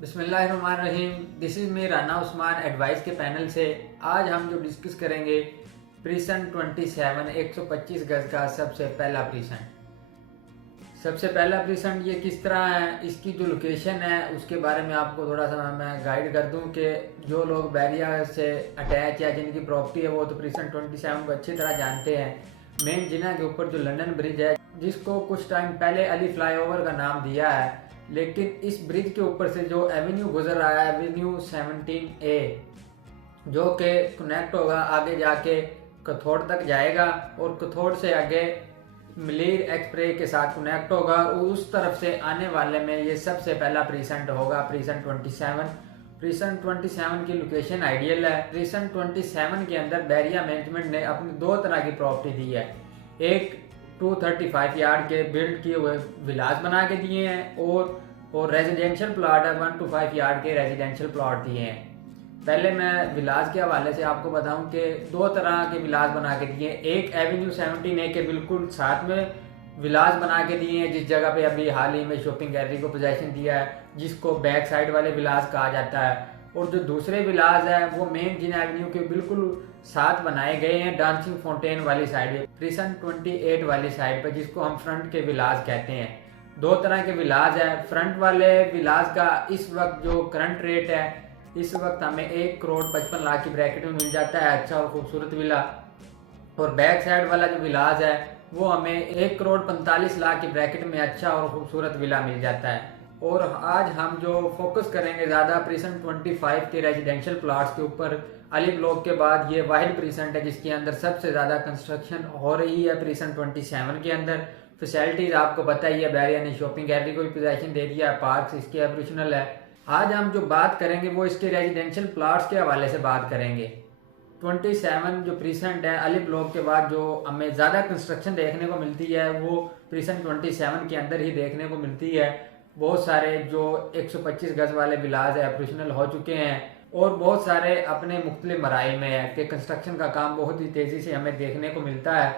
बिस्मिल्लाहिर्रहमानिर्रहीम। This is me Rana Usman advice के panel से। आज हम जो डिस्कस करेंगे प्रीसन 27 125 गज का सबसे पहला प्रीसन। सबसे पहला प्रीसन ये किस तरह है, इसकी जो लोकेशन है उसके बारे में आपको थोड़ा सा मैं गाइड कर दूं कि जो लोग बैरिया से अटैच या जिनकी प्रॉपर्टी है वो तो प्रीसन 27 को अच्छी तरह जानते हैं। मेन जिना के ऊपर जो लंदन ब्रिज है, जिसको कुछ टाइम पहले अली फ्लाईओवर का नाम दिया है, लेकिन इस ब्रिज के ऊपर से जो एवेन्यू गुजर रहा है, एवेन्यू 17A, जो कि कनेक्ट होगा आगे जाके कथोड़ तक जाएगा और कथोड़ से आगे मलीर एक्सप्रेस के साथ कनेक्ट होगा और उस तरफ से आने वाले में ये सबसे पहला प्रीसेंट होगा प्रीसन 27। प्रीसन 27 की लोकेशन आइडियल है। प्रीसन 27 के अंदर बैरिया मैनेजमेंट ने अपनी दो तरह की प्रॉपर्टी दी है। एक 235 यार्ड के बिल्ड किए हुए विलास बना के दिए हैं और रेजिडेंशियल प्लॉट है 1 to 5 यार्ड के रेजिडेंशियल प्लॉट दिए हैं। पहले मैं विलास के हवाले से आपको बताऊं कि दो तरह के विलास बना के दिए। एक एवेन्यू 17A के बिल्कुल साथ में विलास बना के दिए हैं, जिस जगह पे अभी हाल ही में शॉपिंग गैलरी को पोजेशन दिया है, जिसको बैक साइड वाले विलास कहा जाता है। और जो दूसरे विलास है वो मेन जिन एवेन्यू के बिल्कुल साथ बनाए गए हैं, डांसिंग फाउंटेन वाली साइड, प्रीसन 28 वाली साइड पर, जिसको हम फ्रंट के विलास कहते हैं। दो तरह के विलास है। फ्रंट वाले विलास का इस वक्त जो करंट रेट है, इस वक्त हमें 1,55,00,000 की ब्रैकेट में मिल जाता है, अच्छा और खूबसूरत विला। और बैक साइड वाला जो विलास है वो हमें 1,45,00,000 की ब्रैकेट में अच्छा और खूबसूरत विला मिल जाता है। और आज हम जो फोकस करेंगे ज़्यादा प्रीसन 25 के रेजिडेंशियल प्लॉट्स के ऊपर। अली ब्लॉक के बाद ये वाहिद प्रीसेंट है जिसके अंदर सबसे ज़्यादा कंस्ट्रक्शन हो रही है। प्रीसन 27 के अंदर फैसिलिटीज़ आपको पता ही है, बैरिया ने शॉपिंग गैलरी को भी पोजेशन दे दिया है, पार्क्स इसके ऑपरेशनल है। आज हम जो बात करेंगे वो इसके रेजिडेंशियल प्लॉट्स के हवाले से बात करेंगे। 27 जो प्रीसेंट है अली ब्लॉक के बाद जो हमें ज़्यादा कंस्ट्रक्शन देखने को मिलती है वो प्रीसन 27 के अंदर ही देखने को मिलती है। बहुत सारे जो 125 गज वाले विलास है ऑपरेशनल हो चुके हैं और बहुत सारे अपने मुख्तलिफ मराइल में है कि कंस्ट्रक्शन का काम बहुत ही तेज़ी से हमें देखने को मिलता है।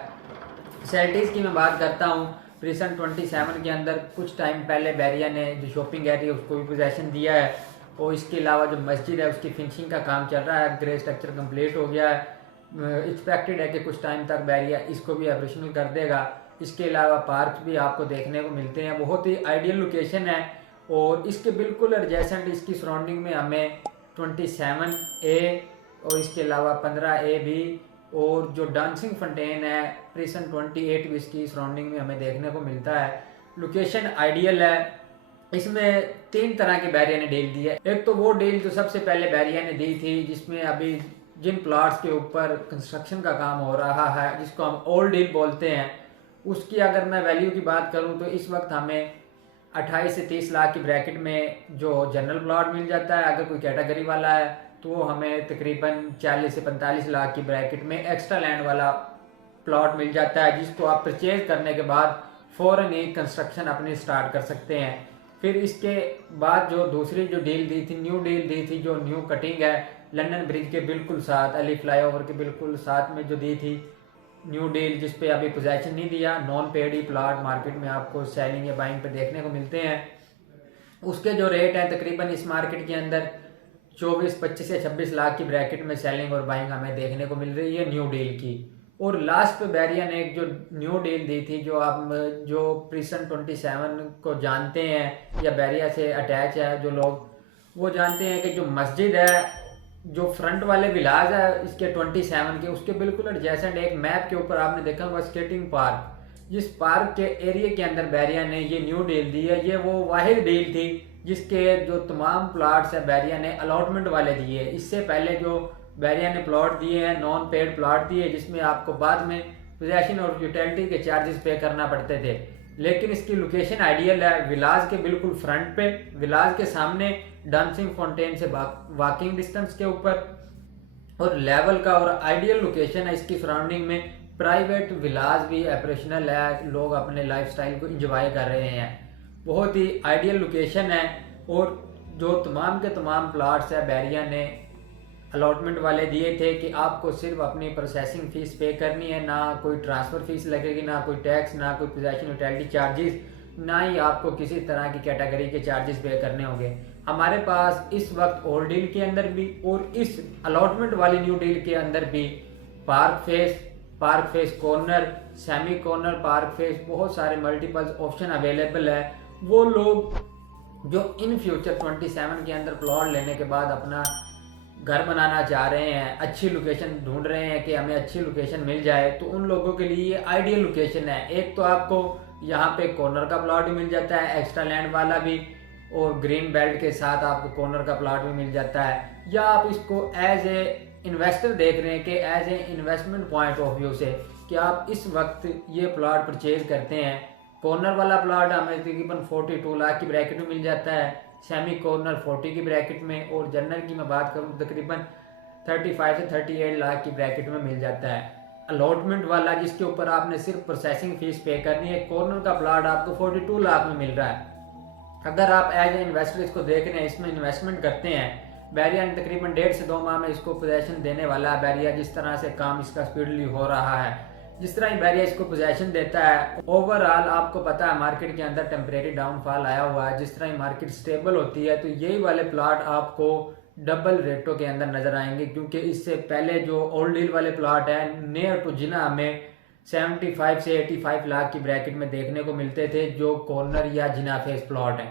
फैसिलिटीज़ की मैं बात करता हूँ। प्रीसन 27 के अंदर कुछ टाइम पहले बैरिया ने जो शॉपिंग एरिया उसको भी पोजेशन दिया है और इसके अलावा जो मस्जिद है उसकी फिनिशिंग का काम चल रहा है, ग्रे स्ट्रक्चर कंप्लीट हो गया है। एक्सपेक्टेड है कि कुछ टाइम तक बैरिया इसको भी ऑपरेशनल कर देगा। इसके अलावा पार्क भी आपको देखने को मिलते हैं। बहुत ही आइडियल लोकेशन है और इसके बिल्कुल एडजेसेंट इसकी सराउंडिंग में हमें 27A और इसके अलावा 15A भी और जो डांसिंग फाउंटेन है प्रीसन 28 भी इसकी सराउंडिंग में हमें देखने को मिलता है। लोकेशन आइडियल है। इसमें 3 तरह की बैरिया ने डील दी है। एक तो वो डील जो सबसे पहले बैरिया ने दी थी, जिसमें अभी जिन प्लॉट्स के ऊपर कंस्ट्रक्शन का काम हो रहा है, जिसको हम ओल्ड डील बोलते हैं, उसकी अगर मैं वैल्यू की बात करूं तो इस वक्त हमें 28 से 30 लाख की ब्रैकेट में जो जनरल प्लॉट मिल जाता है। अगर कोई कैटेगरी वाला है तो हमें तकरीबन 40 से 45 लाख की ब्रैकेट में एक्स्ट्रा लैंड वाला प्लॉट मिल जाता है, जिसको आप परचेज करने के बाद फ़ौरन ही कंस्ट्रक्शन अपनी स्टार्ट कर सकते हैं। फिर इसके बाद जो दूसरी जो डील दी थी, न्यू डील दी थी, जो न्यू कटिंग है लंदन ब्रिज के बिल्कुल साथ, अली फ्लाईओवर के बिल्कुल साथ में जो दी थी न्यू डील, जिस पे अभी पोजेशन नहीं दिया, नॉन पेड ही प्लॉट मार्केट में आपको सेलिंग या बाइंग पे देखने को मिलते हैं। उसके जो रेट है तकरीबन इस मार्केट के अंदर 24, 25 से 26 लाख की ब्रैकेट में सेलिंग और बाइंग हमें देखने को मिल रही है न्यू डील की। और लास्ट पे बैरिया ने एक जो न्यू डील दी थी, जो आप जो प्रीसन 27 को जानते हैं या बैरिया से अटैच है जो लोग, वो जानते हैं कि जो मस्जिद है, जो फ्रंट वाले विलास है इसके 27 के, उसके बिल्कुल एडजेसेंट एक मैप के ऊपर आपने देखा होगा स्केटिंग पार्क। जिस पार्क के एरिया के अंदर बैरिया ने ये न्यू डील दी है। ये वो वाहिद डील थी जिसके जो तमाम प्लॉट्स है बैरिया ने अलॉटमेंट वाले दिए। इससे पहले जो बैरिया ने प्लॉट दिए हैं नॉन पेड प्लॉट दिए, जिसमें आपको बाद में पोजेशन और यूटिलिटी के चार्जेस पे करना पड़ते थे। लेकिन इसकी लोकेशन आइडियल है। विलास के बिल्कुल फ्रंट पे, विलास के सामने डांसिंग फाउंटेन से वॉकिंग डिस्टेंस के ऊपर और लेवल का और आइडियल लोकेशन है। इसकी सराउंडिंग में प्राइवेट विलास भी ऑपरेशनल है, लोग अपने लाइफस्टाइल को एंजॉय कर रहे हैं। बहुत ही आइडियल लोकेशन है और जो तमाम के तमाम प्लॉट्स है बैरिया ने अलॉटमेंट वाले दिए थे कि आपको सिर्फ अपनी प्रोसेसिंग फीस पे करनी है, ना कोई ट्रांसफ़र फीस लगेगी, ना कोई टैक्स, ना कोई पोजेशन यूटिलिटी चार्जेस, ना ही आपको किसी तरह की कैटेगरी के चार्जेस पे करने होंगे। हमारे पास इस वक्त ओल्ड डील के अंदर भी और इस अलॉटमेंट वाली न्यू डील के अंदर भी park face corner, semi corner, park face, बहुत सारे मल्टीपल ऑप्शन अवेलेबल है। वो लोग जो इन फ्यूचर 27 के अंदर प्लॉट लेने के बाद अपना घर बनाना चाह रहे हैं, अच्छी लोकेशन ढूंढ रहे हैं कि हमें अच्छी लोकेशन मिल जाए, तो उन लोगों के लिए ये आइडियल लोकेशन है। एक तो आपको यहाँ पे कॉर्नर का प्लॉट भी मिल जाता है, एक्स्ट्रा लैंड वाला भी, और ग्रीन बेल्ट के साथ आपको कॉर्नर का प्लॉट भी मिल जाता है। या आप इसको एज ए इन्वेस्टर देख रहे हैं कि as a investment point of view से कि आप इस वक्त ये प्लॉट परचेज करते हैं। कॉर्नर वाला प्लॉट हमें तकरीबन 42 लाख की ब्रैकेट में मिल जाता है, सेमी कॉर्नर 40 की ब्रैकेट में, और जनरल की मैं बात करूँ तकरीबन 35 से 38 लाख की ब्रैकेट में मिल जाता है। अलॉटमेंट वाला जिसके ऊपर आपने सिर्फ प्रोसेसिंग फीस पे करनी है, कॉर्नर का प्लॉट आपको 42 लाख में मिल रहा है। अगर आप एज ए इन्वेस्टर इसको देख रहे हैं, इसमें इन्वेस्टमेंट करते हैं, बैरिया ने तकरीबन 1.5 से 2 माह में इसको पोजेशन देने वाला है। बैरिया जिस तरह से काम इसका स्पीडली हो रहा है, जिस तरह ही बैरिया इसको पोजेशन देता है, ओवरऑल आपको पता है मार्केट के अंदर टेम्परेरी डाउनफॉल आया हुआ है। जिस तरह ही मार्केट स्टेबल होती है तो यही वाले प्लॉट आपको डबल रेटों के अंदर नजर आएंगे, क्योंकि इससे पहले जो ओल्ड डील वाले प्लॉट है नियर टू जिना हमें 75 से 85 लाख की ब्रैकेट में देखने को मिलते थे, जो कॉर्नर या जिना फेस प्लॉट है।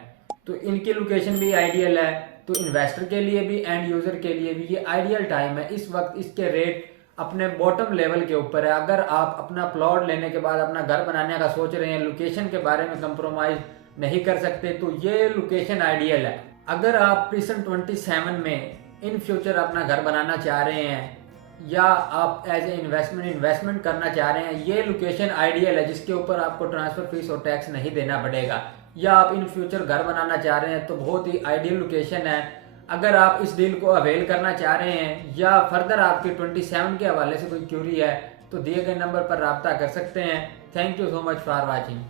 तो इनकी लोकेशन भी आइडियल है, तो इन्वेस्टर के लिए भी एंड यूजर के लिए भी ये आइडियल टाइम है। इस वक्त इसके रेट अपने बॉटम लेवल के ऊपर है। अगर आप अपना प्लॉट लेने के बाद अपना घर बनाने का सोच रहे हैं, लोकेशन के बारे में कंप्रोमाइज नहीं कर सकते, तो ये लोकेशन आइडियल है। अगर आप प्रीसन 27 में इन फ्यूचर अपना घर बनाना चाह रहे हैं या आप एज ए इन्वेस्टमेंट करना चाह रहे हैं, ये लोकेशन आइडियल है जिसके ऊपर आपको ट्रांसफर फीस और टैक्स नहीं देना पड़ेगा। या आप इन फ्यूचर घर बनाना चाह रहे हैं तो बहुत ही आइडियल लोकेशन है। अगर आप इस डील को अवेल करना चाह रहे हैं या फर्दर आपके 27 के हवाले से कोई क्यूरी है तो दिए गए नंबर पर रब्ता कर सकते हैं। Thank you so much for watching.